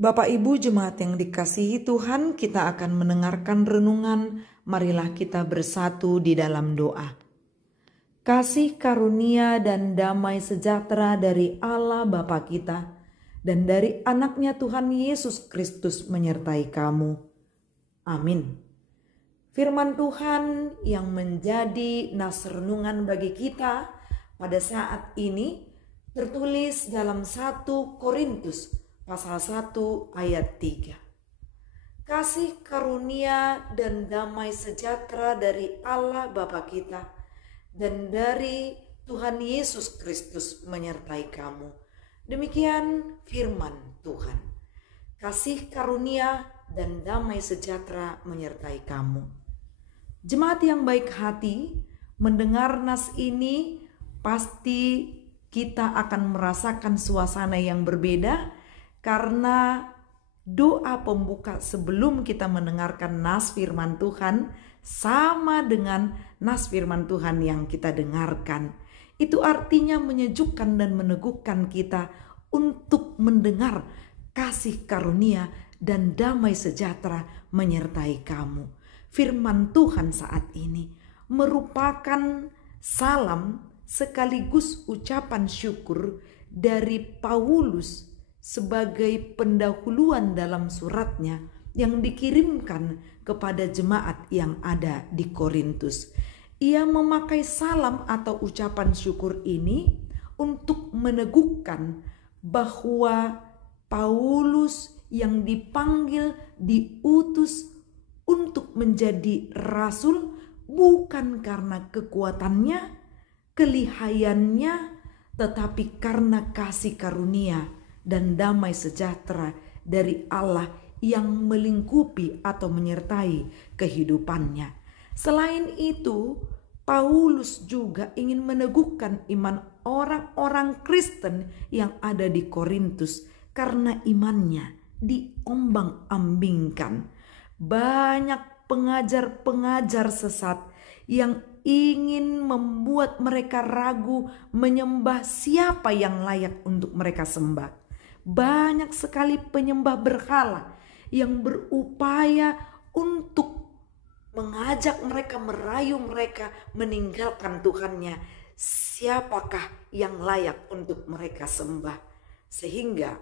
Bapak Ibu jemaat yang dikasihi Tuhan, kita akan mendengarkan renungan. Marilah kita bersatu di dalam doa. Kasih karunia dan damai sejahtera dari Allah Bapa kita dan dari anaknya Tuhan Yesus Kristus menyertai kamu. Amin. Firman Tuhan yang menjadi nas renungan bagi kita pada saat ini tertulis dalam 1 Korintus pasal 1 ayat 3. Kasih karunia dan damai sejahtera dari Allah Bapa kita dan dari Tuhan Yesus Kristus menyertai kamu. Demikian firman Tuhan. Kasih karunia dan damai sejahtera menyertai kamu. Jemaat yang baik hati, mendengar nas ini pasti kita akan merasakan suasana yang berbeda, karena doa pembuka sebelum kita mendengarkan nas firman Tuhan sama dengan nas firman Tuhan yang kita dengarkan. Itu artinya menyejukkan dan meneguhkan kita untuk mendengar kasih karunia dan damai sejahtera menyertai kamu. Firman Tuhan saat ini merupakan salam sekaligus ucapan syukur dari Paulus sebagai pendahuluan dalam suratnya yang dikirimkan kepada jemaat yang ada di Korintus. Ia memakai salam atau ucapan syukur ini untuk meneguhkan bahwa Paulus yang dipanggil, diutus untuk menjadi rasul bukan karena kekuatannya, kelihayannya, tetapi karena kasih karunia dan damai sejahtera dari Allah yang melingkupi atau menyertai kehidupannya. Selain itu, Paulus juga ingin meneguhkan iman orang-orang Kristen yang ada di Korintus karena imannya diombang-ambingkan. Banyak pengajar-pengajar sesat yang ingin membuat mereka ragu menyembah siapa yang layak untuk mereka sembah. Banyak sekali penyembah berhala yang berupaya untuk mengajak mereka, merayu mereka meninggalkan Tuhannya. Siapakah yang layak untuk mereka sembah? Sehingga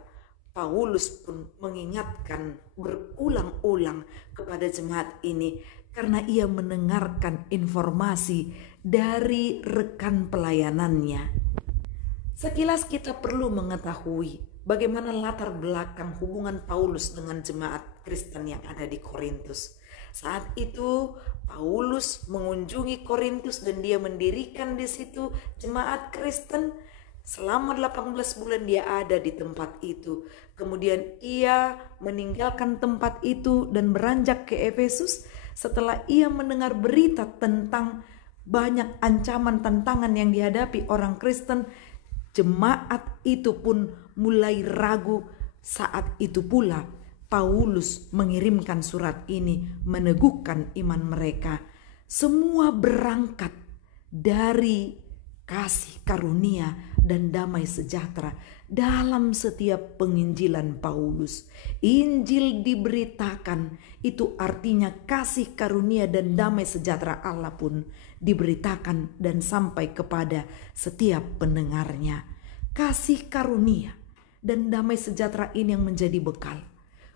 Paulus pun mengingatkan berulang-ulang kepada jemaat ini karena ia mendengarkan informasi dari rekan pelayanannya. Sekilas kita perlu mengetahui bagaimana latar belakang hubungan Paulus dengan jemaat Kristen yang ada di Korintus. Saat itu Paulus mengunjungi Korintus dan dia mendirikan di situ jemaat Kristen. Selama 18 bulan dia ada di tempat itu. Kemudian ia meninggalkan tempat itu dan beranjak ke Efesus setelah ia mendengar berita tentang banyak ancaman tantangan yang dihadapi orang Kristen. Jemaat itu pun mulai ragu. Saat itu pula Paulus mengirimkan surat ini meneguhkan iman mereka. Semua berangkat dari kasih karunia dan damai sejahtera dalam setiap penginjilan Paulus. Injil diberitakan, itu artinya kasih karunia dan damai sejahtera Allah pun diberitakan dan sampai kepada setiap pendengarnya. Kasih karunia dan damai sejahtera ini yang menjadi bekal.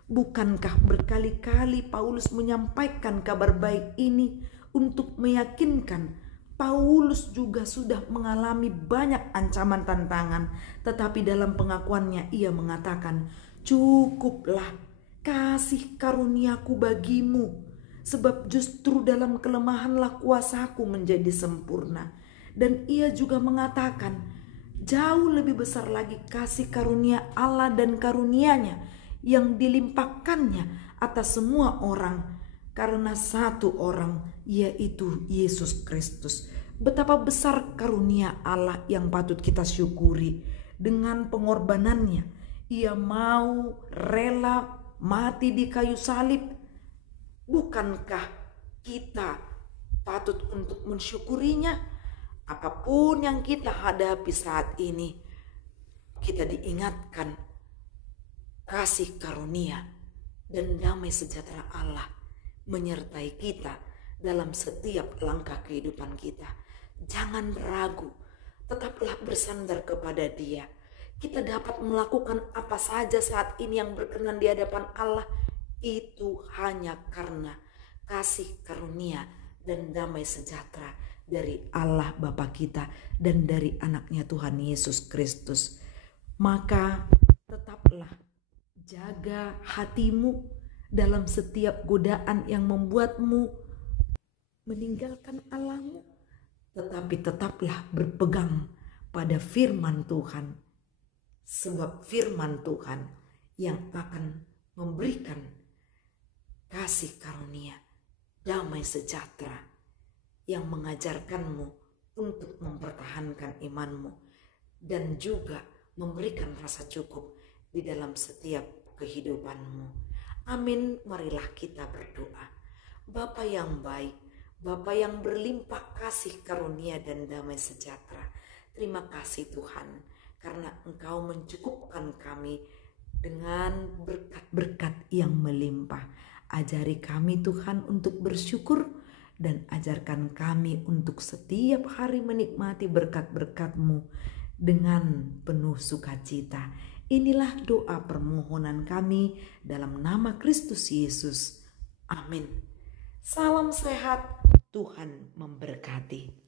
Bukankah berkali-kali Paulus menyampaikan kabar baik ini untuk meyakinkan Paulus juga sudah mengalami banyak ancaman tantangan, tetapi dalam pengakuannya ia mengatakan, "Cukuplah kasih karuniaku bagimu, sebab justru dalam kelemahanlah kuasaku menjadi sempurna." Dan ia juga mengatakan, jauh lebih besar lagi kasih karunia Allah dan karunia-Nya yang dilimpahkannya atas semua orang karena satu orang, yaitu Yesus Kristus. Betapa besar karunia Allah yang patut kita syukuri. Dengan pengorbanannya, ia mau rela mati di kayu salib. Bukankah kita patut untuk mensyukurinya? Apapun yang kita hadapi saat ini, kita diingatkan kasih karunia dan damai sejahtera Allah menyertai kita dalam setiap langkah kehidupan kita. Jangan ragu, tetaplah bersandar kepada Dia. Kita dapat melakukan apa saja saat ini yang berkenan di hadapan Allah, itu hanya karena kasih karunia dan damai sejahtera dari Allah Bapa kita dan dari anaknya Tuhan Yesus Kristus. Maka tetaplah jaga hatimu dalam setiap godaan yang membuatmu meninggalkan Allahmu. Tetapi tetaplah berpegang pada firman Tuhan. Sebab firman Tuhan yang akan memberikan kasih karunia, damai sejahtera, yang mengajarkanmu untuk mempertahankan imanmu dan juga memberikan rasa cukup di dalam setiap kehidupanmu. Amin. Marilah kita berdoa. Bapa yang baik, Bapa yang berlimpah kasih karunia dan damai sejahtera, terima kasih Tuhan karena Engkau mencukupkan kami dengan berkat-berkat yang melimpah. Ajari kami Tuhan untuk bersyukur dan ajarkan kami untuk setiap hari menikmati berkat-berkat-Mu dengan penuh sukacita. Inilah doa permohonan kami dalam nama Kristus Yesus. Amin. Salam sehat, Tuhan memberkati.